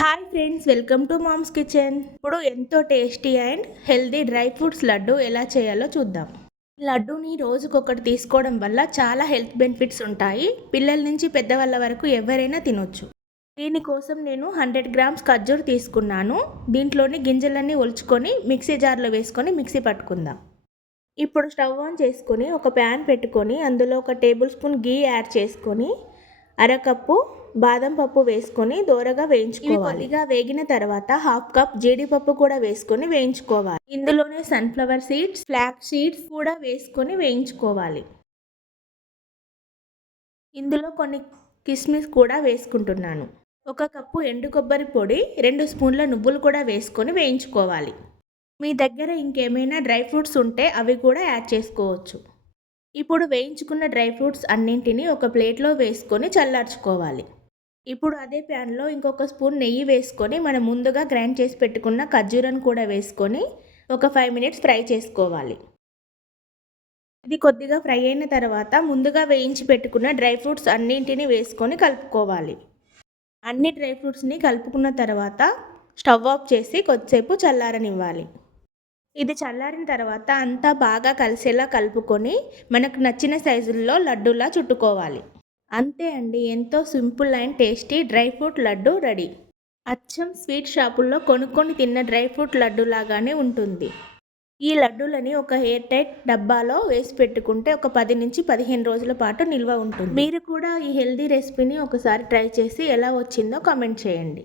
Hi friends, welcome to mom's kitchen. ఇప్పుడు ఎంతో tasty and healthy dry fruits laddu ఎలా చేయాలో చూద్దాం. ఈ లడ్డూని రోజుకొకటి తీసుకోవడం వల్ల చాలా హెల్త్ బెనిఫిట్స్ ఉంటాయి. పిల్లల నుంచి పెద్దవాళ్ళ వరకు ఎవరైనా తినొచ్చు. దీనికోసం నేను 100 గ్రామ్స్ ఖర్జూర్ తీసుకున్నాను. దీంట్లోని గింజలన్నీ ఒలుచుకొని మిక్సీ జార్లో వేసుకొని మిక్సీ పట్టుకుందాం. ఇప్పుడు స్టవ్ ఆన్ చేసుకొని ఒక ప్యాన్ పెట్టుకొని అందులో ఒక టేబుల్ స్పూన్ గీ యాడ్ చేసుకొని అరకప్పు బాదం పప్పు వేసుకొని దోరగా వేయించుకోవాలి. కొద్దిగా వేగిన తర్వాత హాఫ్ కప్ జీడిపప్పు కూడా వేసుకొని వేయించుకోవాలి. ఇందులోనే సన్ఫ్లవర్ సీడ్స్, ఫ్లాక్స్ సీడ్స్ కూడా వేసుకొని వేయించుకోవాలి. ఇందులో కొన్ని కిస్మిస్ కూడా వేసుకుంటున్నాను. ఒక కప్పు ఎండు కొబ్బరి పొడి, 2 స్పూన్ల నువ్వులు కూడా వేసుకొని వేయించుకోవాలి. మీ దగ్గర ఇంకేమైనా డ్రై ఫ్రూట్స్ ఉంటే అవి కూడా యాడ్ చేసుకోవచ్చు. ఇప్పుడు వేయించుకున్న డ్రై ఫ్రూట్స్ అన్నింటినీ ఒక ప్లేట్లో వేసుకొని చల్లార్చుకోవాలి. ఇప్పుడు అదే ప్యాన్లో ఇంకొక స్పూన్ నెయ్యి వేసుకొని మనం ముందుగా గ్రైండ్ చేసి పెట్టుకున్న ఖర్జూరాన్ని కూడా వేసుకొని ఒక 5 మినిట్స్ ఫ్రై చేసుకోవాలి. ఇది కొద్దిగా ఫ్రై అయిన తర్వాత ముందుగా వేయించి పెట్టుకున్న డ్రై ఫ్రూట్స్ అన్నింటినీ వేసుకొని కలుపుకోవాలి. అన్ని డ్రై ఫ్రూట్స్ని కలుపుకున్న తర్వాత స్టవ్ ఆఫ్ చేసి కొద్దిసేపు చల్లారనివ్వాలి. ఇది చల్లారిన తర్వాత అంతా బాగా కలిసేలా కలుపుకొని మనకు నచ్చిన సైజుల్లో లడ్డూలా చుట్టుకోవాలి. అంతే అండి, ఎంతో simple and tasty dry fruit laddu ready. అచ్చం స్వీట్ షాపుల్లో కొనుక్కొని తిన్న డ్రై ఫ్రూట్ లడ్డు లాగానే ఉంటుంది. ఈ లడ్డూలని ఒక ఎయిర్ టైట్ డబ్బాలో వేసి పెట్టుకుంటే ఒక 10 నుంచి 15 రోజుల పాటు నిల్వ ఉంటుంది. మీరు కూడా ఈ హెల్దీ రెసిపీని ఒకసారి ట్రై చేసి ఎలా వచ్చిందో కామెంట్ చేయండి.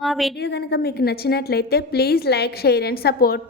మా వీడియో కనుక మీకు నచ్చినట్లయితే please like, share and support.